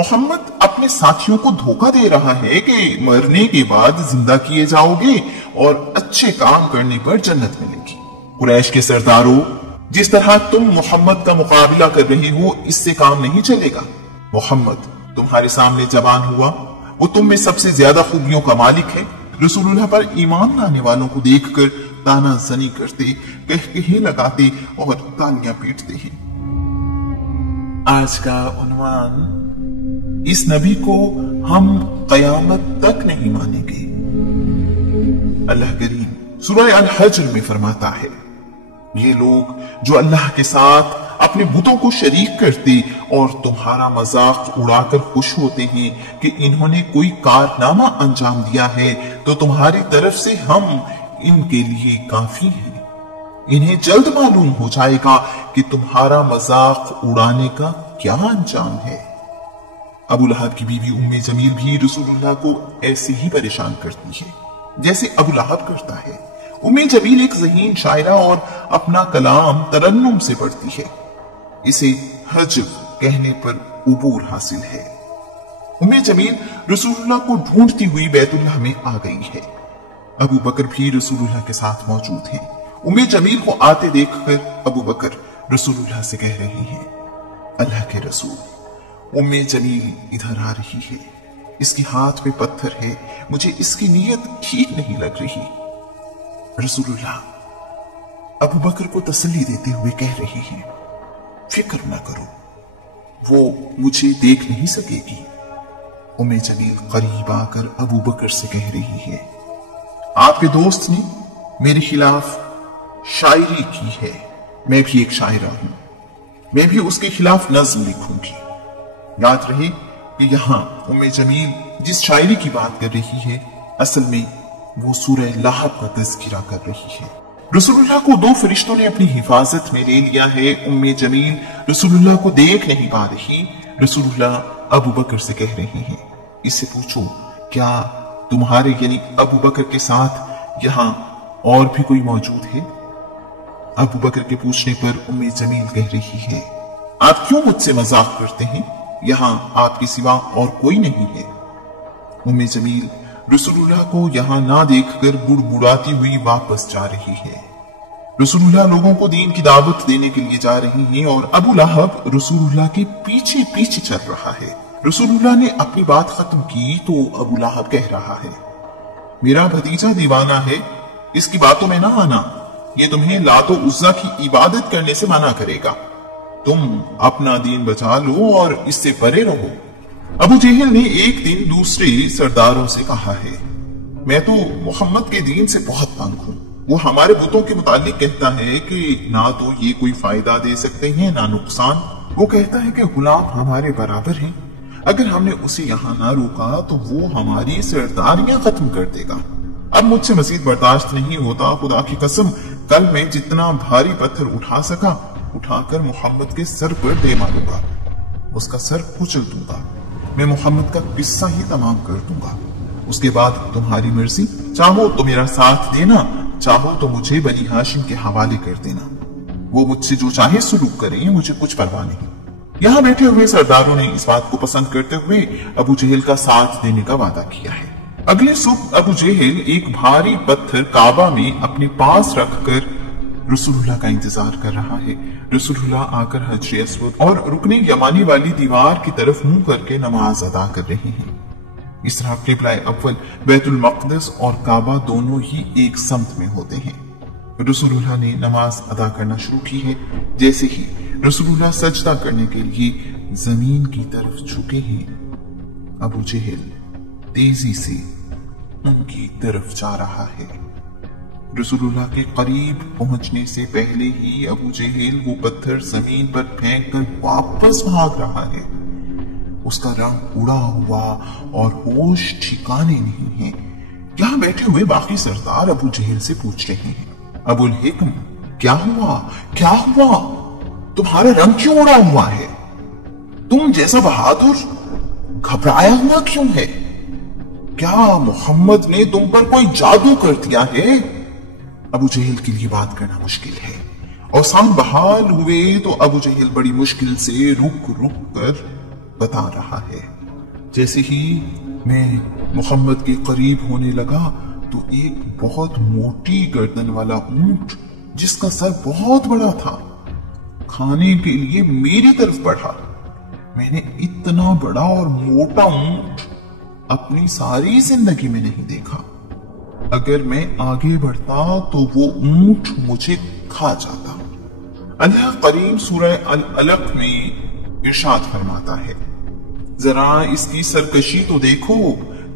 मोहम्मद अपने साथियों को धोखा दे रहा है कि मरने के बाद जिंदा किए जाओगे और अच्छे काम करने पर जन्नत मिलेगी। कुरैश के सरदारों, जिस तरह तुम मोहम्मद का मुकाबला कर रहे हो, इससे काम नहीं चलेगा। मोहम्मद तुम्हारे सामने जवान हुआ, वो तुम में सबसे ज्यादा खूबियों का मालिक है। रसूलुल्लाह पर ईमान लाने वालों को देखकर ताना जनी करते, कहकहे लगाते और तालियां पीटते हैं। आज का उन्वान, इस नबी को हम कयामत तक नहीं मानेंगे। अल्लाह करीम सूरह अल हज्र में फरमाता है, ये लोग जो अल्लाह के साथ अपने बुतों को शरीक करते और तुम्हारा मजाक उड़ाकर खुश होते हैं कि इन्होंने कोई कारनामा अंजाम दिया है, तो तुम्हारी तरफ से हम इनके लिए काफी हैं। इन्हें जल्द मालूम हो जाएगा कि तुम्हारा मजाक उड़ाने का क्या अंजाम है। अबू लहब की बीवी उम्मे जमील भी रसूलुल्लाह को ऐसे ही परेशान करती है जैसे अबू लहब करता है। उम्मे जमील एक ज़हीन शायरा और अपना कलाम तरन्नुम से पढ़ती है। इसे हज्ब कहने पर उबूर हासिल है। उम्मे जमील रसूलुल्लाह को ढूंढती हुई बैतुल्लाह में आ गई है। अबू बकर भी रसूलुल्लाह के साथ मौजूद हैं। उम्मे जमील को आते देखकर अबू बकर रसूलुल्लाह से कह रहे हैं, अल्लाह के रसूल, उम्मे जमील इधर आ रही है, इसके हाथ में पत्थर है, मुझे इसकी नीयत ठीक नहीं लग रही। रसूलुल्लाह अबू बकर को तसल्ली देते हुए कह रहे हैं, फिक्र न करो, वो मुझे देख नहीं सकेगी। उम्मे जमील करीब आकर अबू बकर से कह रही है, आपके दोस्त ने मेरे खिलाफ शायरी की है, मैं भी एक शायरा हूं, मैं भी उसके खिलाफ नज्म लिखूंगी। याद रहे कि यहां उम्मे जमील जिस शायरी की बात कर रही है, असल में वो सूरह लहब का तज़किरा कर रही है। रसूलुल्लाह को दो फरिश्तों ने अपनी हिफाजत में ले लिया है। उम्मे जमील रसूलुल्लाह को देख नहीं पा रही। रसूलुल्लाह अबू बकर से कह रहे हैं, इससे पूछो क्या तुम्हारे यानी अबू बकर के साथ यहां और भी कोई मौजूद है? अबू बकर के पूछने पर उम्मे जमील कह रही है, आप क्यों मुझसे मजाक करते हैं? यहां आपके सिवा और कोई नहीं है। उम्मे जमील रसूलुल्लाह को यहां ना देखकर बुड़बुड़ाती हुई वापस जा रही है। रसूलुल्लाह लोगों को दीन की दावत देने के लिए जा रही हैं और अबू लहब रसूलुल्लाह के पीछे पीछे चल रहा है। रसूलुल्लाह ने अपनी बात खत्म की तो अबू लहब कह रहा है, मेरा भतीजा दीवाना है, इसकी बातों में ना आना, ये तुम्हें लातो उज़्ज़ा की इबादत करने से मना करेगा। तुम अपना दीन बचा लो और इससे परे रहो। अबू जहल ने एक दिन दूसरे सरदारों से कहा है, मैं तो मोहम्मद के दीन से बहुत तंग हूं। वो हमारे बुतों के मुतालिक कहता है कि ना तो ये कोई फायदा दे सकते हैं ना नुकसान। वो कहता है कि गुलाम हमारे बराबर हैं, अगर हमने उसे यहाँ ना रोका तो वो हमारी सरदारियां खत्म कर देगा। अब मुझसे मजीद बर्दाश्त नहीं होता, खुदा की कसम कल मैं जितना भारी पत्थर उठा सका उठाकर मोहम्मद के सर पर दे मारूंगा, उसका सर कुचल दूंगा, मैं मोहम्मद का किस्सा ही तमाम कर दूंगा। उसके बाद तुम्हारी मर्जी, चाहो तो मेरा साथ देना, चाहो तो मुझे बनी हाशिम के हवाले कर देना। वो मुझसे जो चाहे सुलूक करें, मुझे कुछ परवाह नहीं। यहाँ बैठे हुए सरदारों ने इस बात को पसंद करते हुए अबू जहल का साथ देने का वादा किया है। अगले सुबह अबू जहल एक भारी पत्थर काबा में अपने पास रखकर रसूलुल्लाह का इंतजार कर रहा है। रसूलुल्लाह आकर हजर अस्वद और रुकने यमानी वाली दीवार की तरफ मुंह करके नमाज अदा कर रहे हैं। इस तरह क़िबला अव्वल बैतुल मक़दिस और काबा दोनों ही एक समत में होते हैं। रसूलुल्लाह ने नमाज अदा करना शुरू की है। जैसे ही रसूलुल्लाह सजदा करने के लिए जमीन की तरफ झुके हैं, अबू जहल तेजी से उनकी तरफ जा रहा है। रसूलुल्लाह के करीब पहुंचने से पहले ही अबू जहल वो पत्थर जमीन पर फेंक कर वापस भाग रहा है। उसका रंग उड़ा हुआ और होश ठिकाने नहीं है। यहाँ बैठे हुए बाकी सरदार अबू जहल से पूछ रहे हैं, अबुल हिक्म क्या हुआ, क्या हुआ, तुम्हारा रंग क्यों उड़ा हुआ है? तुम जैसा बहादुर घबराया हुआ क्यों है? क्या मोहम्मद ने तुम पर कोई जादू कर दिया है? अबू जहल के लिए बात करना मुश्किल है। और सांब बहाल हुए तो अबू जहल बड़ी मुश्किल से रुक रुक कर بتا رہا ہے۔ جیسے ہی میں محمد کے قریب ہونے لگا تو ایک بہت موٹی گردن والا اونٹ جس کا سر بہت بڑا تھا کھانے کے لیے میری طرف بڑھا۔ میں نے اتنا بڑا اور موٹا اونٹ اپنی ساری زندگی میں نہیں دیکھا۔ اگر میں آگے بڑھتا تو وہ اونٹ مجھے کھا جاتا۔ اللہ کریم سورہ العلق میں ارشاد فرماتا ہے، ذرا اس کی سرکشی تو دیکھو،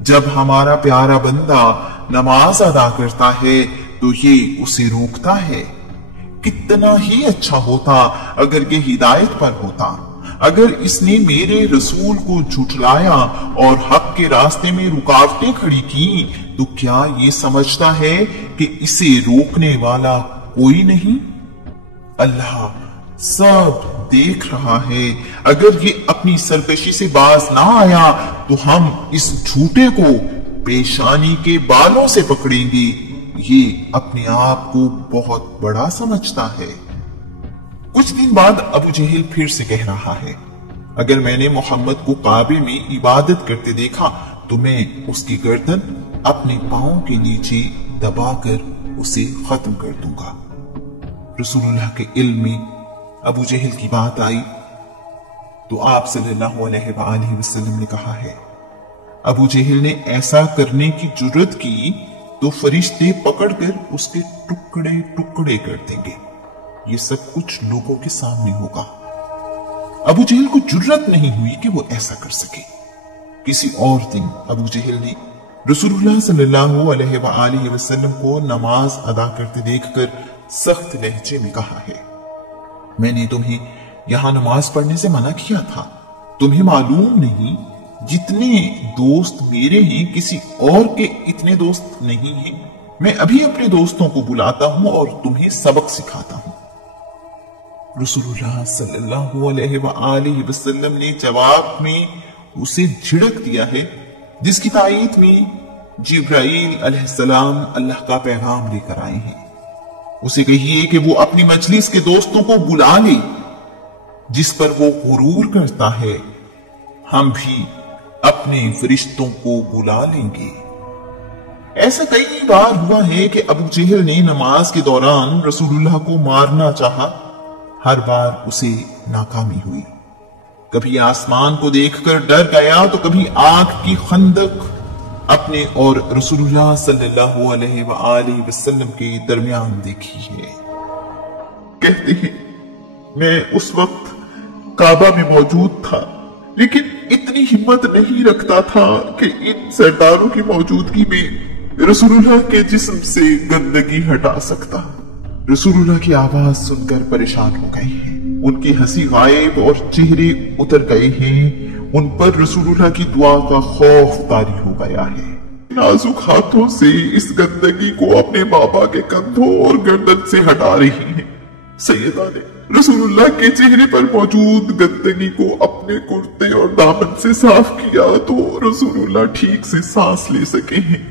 جب ہمارا پیارا بندہ نماز ادا کرتا ہے تو یہ اسے روکتا ہے۔ کتنا ہی اچھا ہوتا اگر یہ ہدایت پر ہوتا۔ اگر اس نے میرے رسول کو جھٹلایا اور حق کے راستے میں رکاوٹیں کھڑی کی تو کیا یہ سمجھتا ہے کہ اسے روکنے والا کوئی نہیں؟ اللہ سب دیکھ رہا ہے۔ اگر یہ اپنی سرکشی سے باز نہ آیا تو ہم اس جھوٹے کو پیشانی کے بالوں سے پکڑیں گے۔ یہ اپنے آپ کو بہت بڑا سمجھتا ہے۔ کچھ دن بعد ابو جہل پھر سے کہہ رہا ہے، اگر میں نے محمد کو کعبے میں عبادت کرتے دیکھا تو میں اس کی گردن اپنے پاؤں کے نیچے دبا کر اسے ختم کر دوں گا۔ رسول اللہ کے علم میں ابو جہل کی بات آئی تو آپ صلی اللہ علیہ وآلہ وسلم نے کہا ہے، ابو جہل نے ایسا کرنے کی جرت کی تو فرشتے پکڑ کر اس کے ٹکڑے ٹکڑے کر دیں گے۔ یہ سب کچھ لوگوں کے سامنے ہوگا۔ ابو جہل کو جرت نہیں ہوئی کہ وہ ایسا کر سکے۔ کسی اور دن ابو جہل نے رسول اللہ صلی اللہ علیہ وآلہ وسلم کو نماز ادا کرتے دیکھ کر سخت لہجے میں کہا ہے، میں نے تمہیں یہاں نماز پڑھنے سے منع کیا تھا۔ تمہیں معلوم نہیں جتنے دوست میرے ہیں کسی اور کے اتنے دوست نہیں ہیں۔ میں ابھی اپنے دوستوں کو بلاتا ہوں اور تمہیں سبق سکھاتا ہوں۔ رسول اللہ صلی اللہ علیہ وآلہ وسلم نے جواب میں اسے جھڑک دیا ہے، جس کی تائید میں جبرائیل علیہ السلام اللہ کا پیغام لے کر آئے ہیں۔ اسے کہیے کہ وہ اپنی مجلس کے دوستوں کو بلا لے جس پر وہ غرور کرتا ہے، ہم بھی اپنے فرشتوں کو بلا لیں گے۔ ایسا کئی بار ہوا ہے کہ ابو جہل نے نماز کے دوران رسول اللہ کو مارنا چاہا، ہر بار اسے ناکامی ہوئی۔ کبھی آسمان کو دیکھ کر ڈر گیا تو کبھی آگ کی خندق اپنے اور رسول اللہ صلی اللہ علیہ وآلہ وسلم کے درمیان دیکھی ہے۔ کہتے ہیں میں اس وقت کعبہ میں موجود تھا، لیکن اتنی ہمت نہیں رکھتا تھا کہ ان سرداروں کی موجودگی میں رسول اللہ کے جسم سے گندگی ہٹا سکتا۔ رسول اللہ کی آواز سن کر پریشان ہو گئے ہیں، ان کی ہنسی غائب اور چہرے اتر گئے ہیں، ان پر رسول اللہ کی دعا کا خوف طاری ہو گیا ہے۔ نازک ہاتھوں سے اس گندگی کو اپنے بابا کے کندھوں اور گردن سے ہٹا رہی ہیں۔ سیدہ نے رسول اللہ کے چہرے پر موجود گندگی کو اپنے کرتے اور دامن سے صاف کیا تو رسول اللہ ٹھیک سے سانس لے سکے ہیں۔